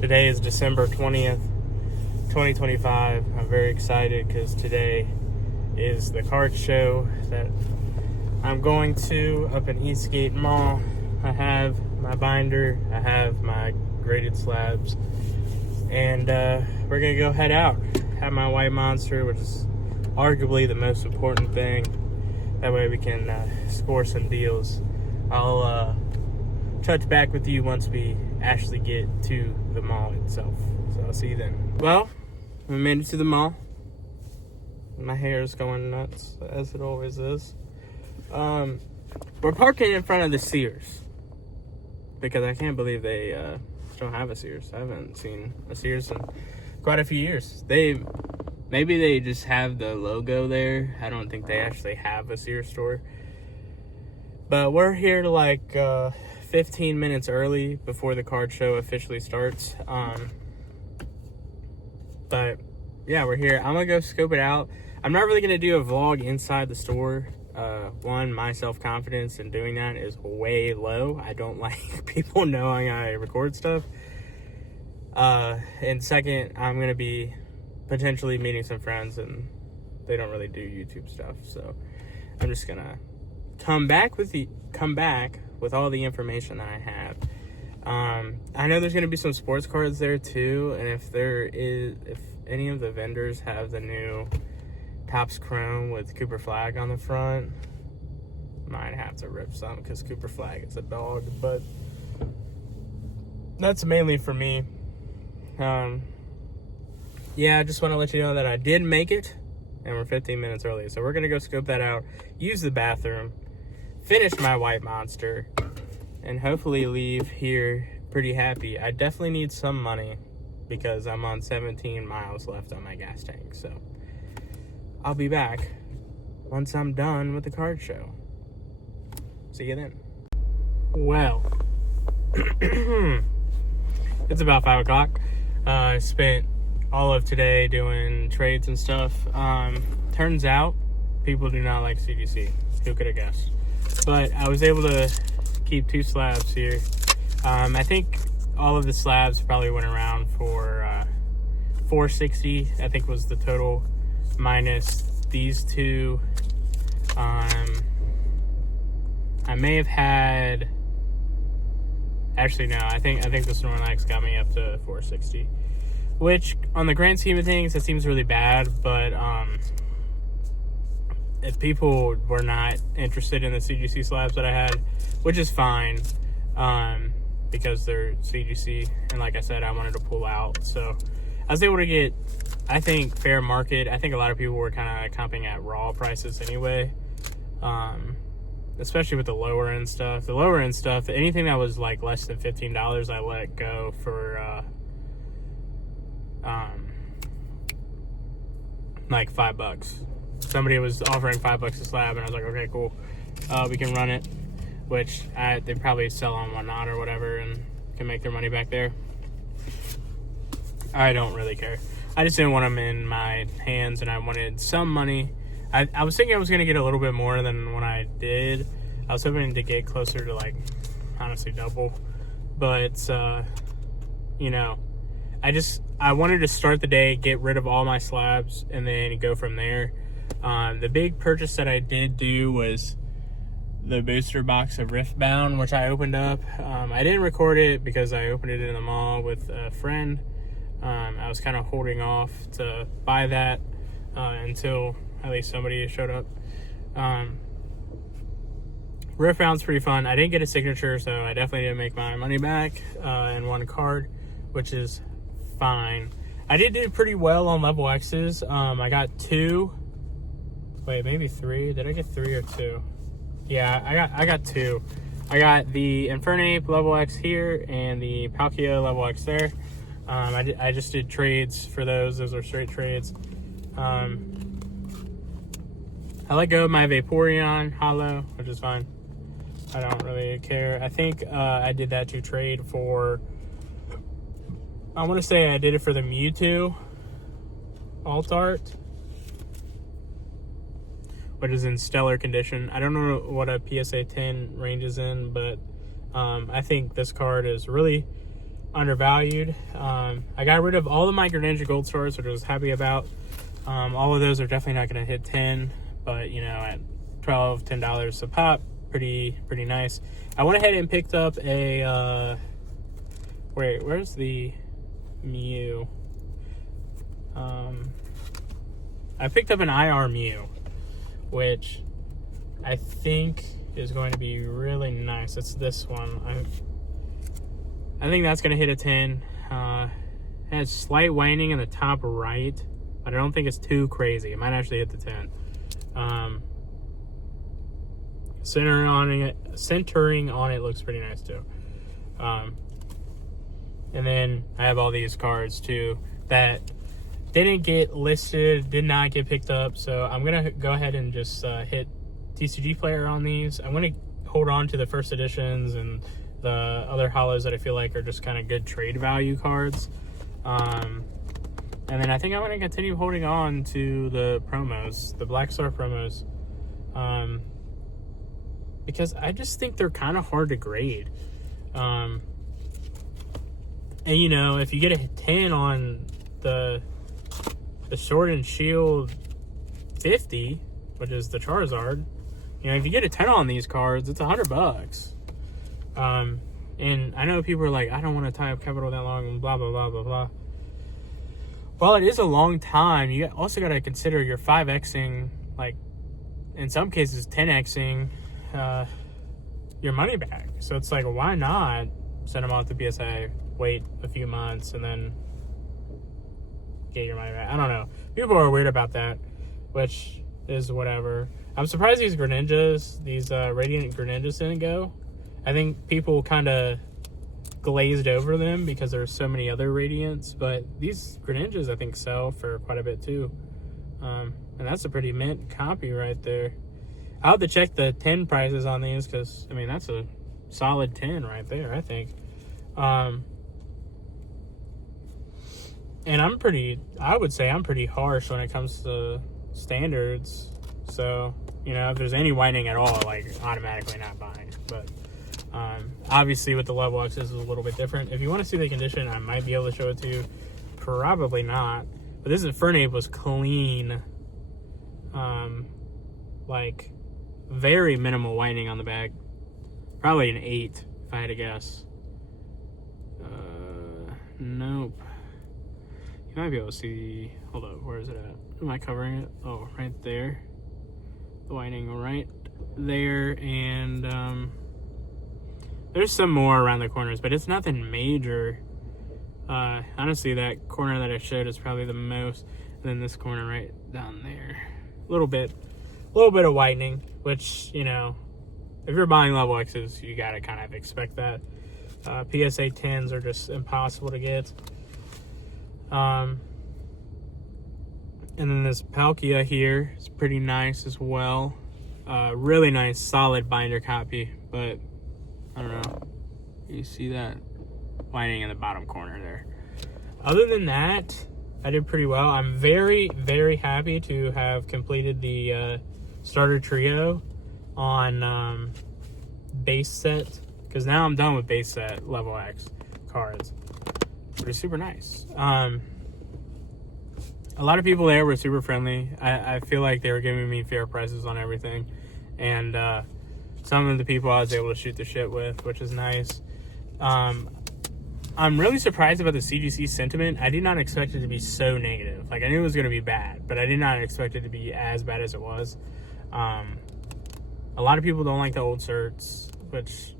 Today is December 20th, 2025. I'm very excited because today is the card show that I'm going to up in Eastgate Mall. I have my binder, I have my graded slabs, and we're going to go head out. Have my white monster, which is arguably the most important thing. That way we can score some deals. I'll touch back with you once we actually get to the mall itself. So I'll see you then. Well, we made it to the mall. My hair is going nuts, as it always is. We're parking in front of the Sears because I can't believe they still have a Sears. I haven't seen a Sears in quite a few years. Maybe they just have the logo there. I don't think they actually have a Sears store. But we're here to like 15 minutes early before the card show officially starts. But yeah, we're here. I'm gonna go scope it out. I'm not really gonna do a vlog inside the store. One, my self-confidence in doing that is way low. I don't like people knowing I record stuff. And second, I'm gonna be potentially meeting some friends and they don't really do YouTube stuff. So I'm just gonna come back with all the information that I have. I know there's going to be some sports cards there too, and if any of the vendors have the new Topps Chrome with Cooper Flag on the front, might have to rip some because Cooper Flag is a dog, but that's mainly for me. Yeah, I just want to let you know that I did make it, and we're 15 minutes early, so we're going to go scope that out, use the bathroom, finish my white monster, and hopefully leave here pretty happy. I definitely need some money because I'm on 17 miles left on my gas tank. So I'll be back once I'm done with the card show. See you then. Well, it's about 5 o'clock. I spent all of today doing trades and stuff. Turns out people do not like CGC. Who could have guessed? But I was able to keep 2 slabs here. I think all of the slabs probably went around for $460, I think was the total, minus these 2. I may have had, actually no, I think the Snorlax got me up to $460, which on the grand scheme of things, that seems really bad, but if people were not interested in the CGC slabs that I had, which is fine, because they're CGC, and like I said, I wanted to pull out, so I was able to get, I think, fair market. I think a lot of people were kind of comping at raw prices anyway, especially with the lower end stuff. The lower end stuff, anything that was like less than $15, I let go for like $5. Somebody was offering $5 a slab, and I was like, okay, cool, we can run it, which they probably sell on Whatnot or whatever and can make their money back there. I don't really care. I just didn't want them in my hands, and I wanted some money. I was thinking I was going to get a little bit more than when I did. I was hoping to get closer to, like, honestly double. But, you know, I wanted to start the day, get rid of all my slabs, and then go from there. The big purchase that I did do was the booster box of Riftbound, which I opened up. I didn't record it because I opened it in the mall with a friend. I was kind of holding off to buy that until at least somebody showed up. Riftbound's pretty fun. I didn't get a signature, so I definitely didn't make my money back in one card, which is fine. I did do pretty well on level X's. I got 2. Wait, maybe 3. Did I get 3 or 2? Yeah, I got 2. I got the Infernape level X here and the Palkia level X there. I just did trades for those. Those are straight trades. I let go of my Vaporeon Hollow, which is fine. I don't really care. I think I did that to trade for, I want to say I did it for the Mewtwo Alt Art, which is in stellar condition. I don't know what a PSA 10 ranges in, but I think this card is really undervalued. I got rid of all of my Greninja Gold Stars, which I was happy about. All of those are definitely not going to hit 10, but you know, at $10 a pop, pretty nice. I went ahead and picked up a wait, where's the Mew? I picked up an IR Mew, which I think is going to be really nice. It's this one. I think that's going to hit a 10. It has slight waning in the top right, but I don't think it's too crazy. It might actually hit the 10. Centering on it looks pretty nice too. And then I have all these cards too that didn't get listed, did not get picked up. So I'm going to go ahead and just hit TCG Player on these. I'm going to hold on to the first editions and the other holos that I feel like are just kind of good trade value cards. And then I think I'm going to continue holding on to the promos, the Black Star promos. Because I just think they're kind of hard to grade. And you know, if you get a 10 on the Sword and Shield 50, which is the Charizard, you know, if you get a 10 on these cards, it's $100. And I know people are like, I don't want to tie up capital that long, and blah, blah, blah, blah, blah. Well, it is a long time. You also got to consider your 5Xing, like, in some cases, 10Xing your money back. So it's like, why not send them off to PSA, wait a few months, and then get your money back? I don't know. People are weird about that, which is whatever. I'm surprised these Greninjas, these Radiant Greninjas didn't go. I think people kind of glazed over them because there's so many other Radiants, but these Greninjas I think sell for quite a bit too. And that's a pretty mint copy right there. I'll have to check the 10 prices on these because, I mean, that's a solid 10 right there, I think. And I would say I'm pretty harsh when it comes to standards. So, you know, if there's any whitening at all, like, automatically not buying. But obviously with the level X's is a little bit different. If you want to see the condition, I might be able to show it to you. Probably not. But this Infernape was clean. Like, very minimal whitening on the back. Probably an 8, if I had to guess. Nope. You might be able to see. Hold up, where is it at? Am I covering it? Oh, right there. The whitening right there, and there's some more around the corners, but it's nothing major. Honestly, that corner that I showed is probably the most, and then this corner right down there, a little bit of whitening, which, you know, if you're buying level X's, you gotta kind of expect that. PSA 10s are just impossible to get. And then this Palkia here is pretty nice as well. Really nice, solid binder copy, but I don't know. You see that whitening in the bottom corner there. Other than that, I did pretty well. I'm very, very happy to have completed the starter trio on base set, because now I'm done with base set level X cards, which is super nice. A lot of people there were super friendly. I feel like they were giving me fair prices on everything, and some of the people I was able to shoot the shit with, which is nice. I'm really surprised about the CGC sentiment. I did not expect it to be so negative. Like, I knew it was going to be bad, but I did not expect it to be as bad as it was. A lot of people don't like the old certs, which,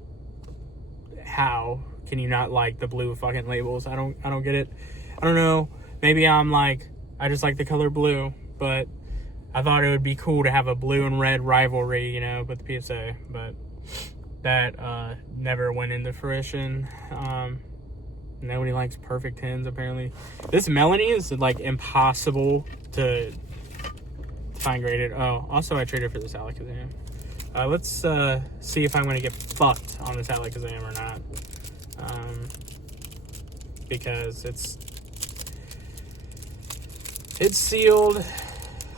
how can you not like the blue fucking labels? I don't get it. I don't know. Maybe I just like the color blue, but I thought it would be cool to have a blue and red rivalry, you know, with the PSA, but that never went into fruition. Nobody likes perfect 10s, apparently. This Melanie is, like, impossible to find graded. Oh, also I traded for this Alakazam. Let's see if I'm going to get fucked on this Alakazam or not. Because it's sealed.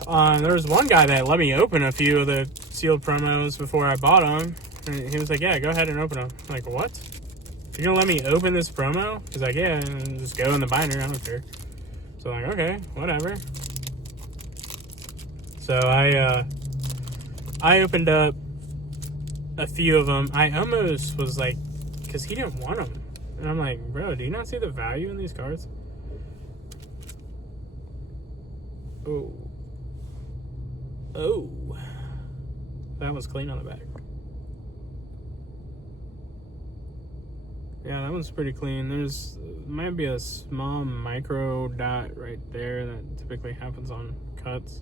There was one guy that let me open a few of the sealed promos before I bought them. And he was like, yeah, go ahead and open them. I'm like, what? you're gonna let me open this promo? He's like, yeah, and just go in the binder. I don't care. So I'm like, okay, whatever. So I opened up a few of them. I almost was like, because he didn't want them. And I'm like, bro, do you not see the value in these cards? Oh. Oh. That was clean on the back. Yeah, that one's pretty clean. There's might be a small micro dot right there that typically happens on cuts.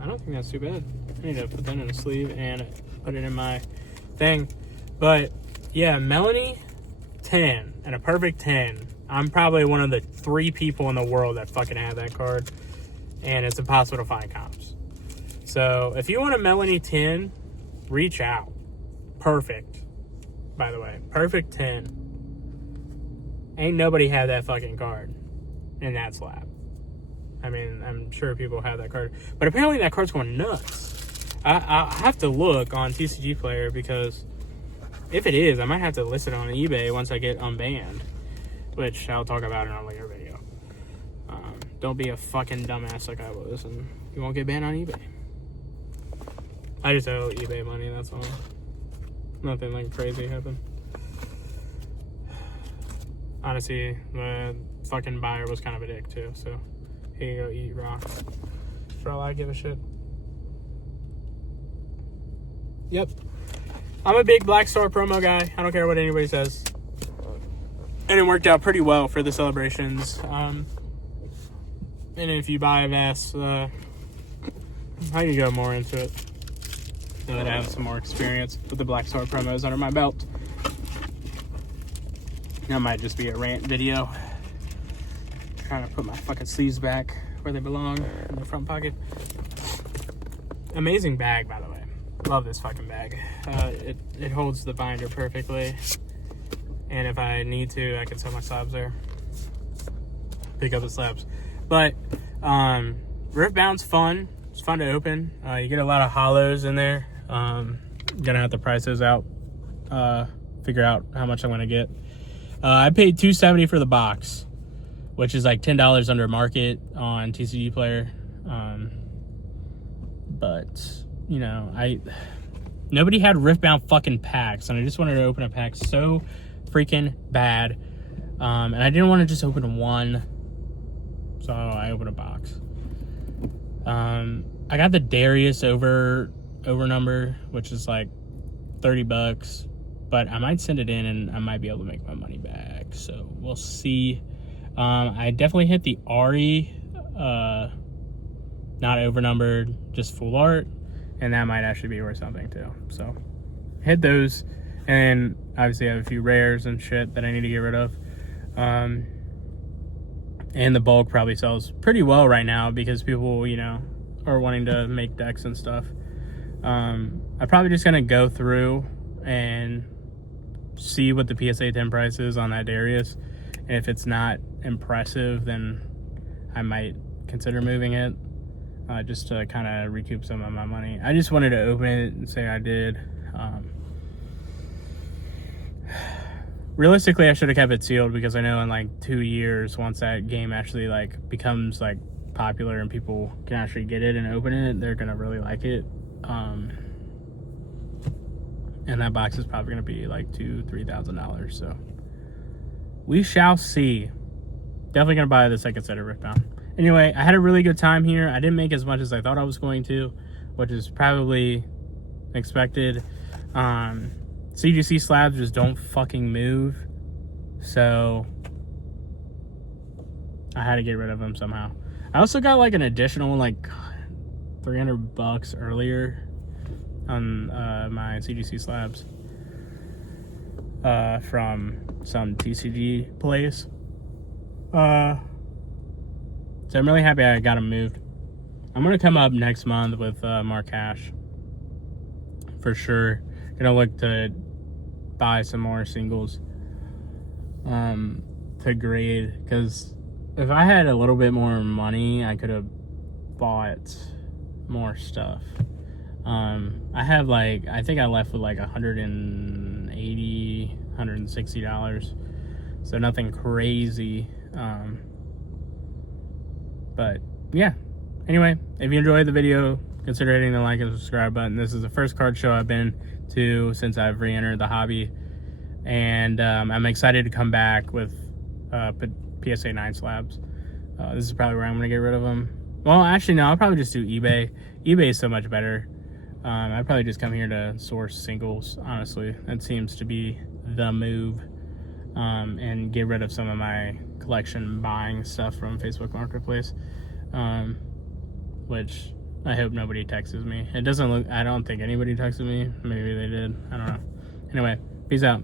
I don't think that's too bad. I need to put that in a sleeve and put it in my thing. But yeah, Melanie 10 and a perfect 10. I'm probably one of the 3 people in the world that fucking have that card, and it's impossible to find comps. So if you want a Melanie 10, reach out. Perfect, by the way. Perfect 10. Ain't nobody had that fucking card in that slab. I mean, I'm sure people have that card, but apparently that card's going nuts. I'll have to look on TCG Player, because if it is, I might have to list it on eBay once I get unbanned, which I'll talk about in a later video. Don't be a fucking dumbass like I was, and you won't get banned on eBay. I just owe eBay money, that's all. Nothing like crazy happened. Honestly, the fucking buyer was kind of a dick too, so here you go, eat rocks. For all I give a shit. Yep. I'm a big Black Star promo guy. I don't care what anybody says. And it worked out pretty well for the celebrations. And if you buy a vest, I can go more into it. So that I have some more experience with the Black Star promos under my belt. That might just be a rant video. Trying to put my fucking sleeves back where they belong, in the front pocket. Amazing bag, by the way. Love this fucking bag. It holds the binder perfectly. And if I need to, I can sell my slabs there. Pick up the slabs. But Riftbound's fun. It's fun to open. You get a lot of hollows in there. Gonna have to price those out. Figure out how much I'm gonna get. I paid $270 for the box, which is like $10 under market on TCG Player. But you know, nobody had Riftbound fucking packs, and I just wanted to open a pack so freaking bad. And I didn't want to just open one, so I opened a box. I got the Darius over number, which is like $30, but I might send it in and I might be able to make my money back. So we'll see. I definitely hit the Ari, not overnumbered, just full art, and that might actually be worth something too. So hit those, and obviously I have a few rares and shit that I need to get rid of. And the bulk probably sells pretty well right now because people, you know, are wanting to make decks and stuff. I'm probably just gonna go through and see what the PSA 10 price is on that Darius, and if it's not impressive, then I might consider moving it, just to kind of recoup some of my money. I just wanted to open it and say I did. Realistically, I should have kept it sealed, because I know in like 2 years, once that game actually like becomes like popular and people can actually get it and open it, they're gonna really like it. And that box is probably gonna be like $2,000-$3,000. So we shall see. Definitely gonna buy the second set of Riftbound. Anyway, I had a really good time here. I didn't make as much as I thought I was going to, which is probably expected. CGC slabs just don't fucking move, so I had to get rid of them somehow. I also got like an additional like $300 earlier on my CGC slabs from some TCG place. So I'm really happy I got them moved. I'm gonna come up next month with more cash for sure. Gonna look to buy some more singles to grade, because if I had a little bit more money, I could have bought more stuff. I have like, I think I left with like $180, $160. So nothing crazy. But yeah. Anyway, if you enjoyed the video, consider hitting the like and subscribe button. This is the first card show I've been to since I've re-entered the hobby. And I'm excited to come back with PSA 9 slabs. This is probably where I'm going to get rid of them. Well, actually, no, I'll probably just do eBay. eBay is so much better. I'd probably just come here to source singles, honestly. That seems to be the move. And get rid of some of my collection buying stuff from Facebook Marketplace. Which I hope nobody texts me. It doesn't look, I don't think anybody texted me. Maybe they did. I don't know. Anyway, peace out.